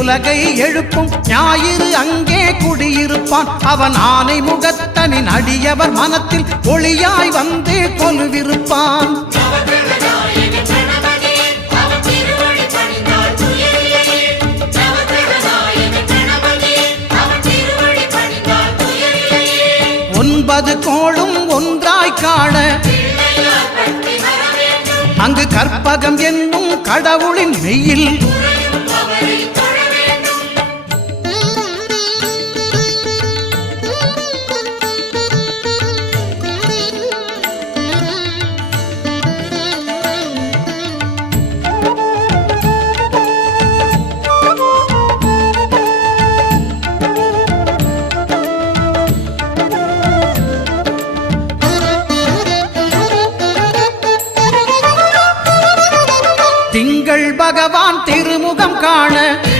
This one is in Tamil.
உலகை எழுப்பும் ஞாயிறு அங்கே குடியிருப்பான். அவன் ஆனை முகத்தனின் அடியவர் மனத்தில் ஒளியாய் வந்து கொலுவிருப்பான். ஒன்பது கோளும் ஒன்றாய் காண அங்கு கற்பகம் என்னும் கடவுளின் மெய்யில் திங்கள் பகவான் திருமுகம் காண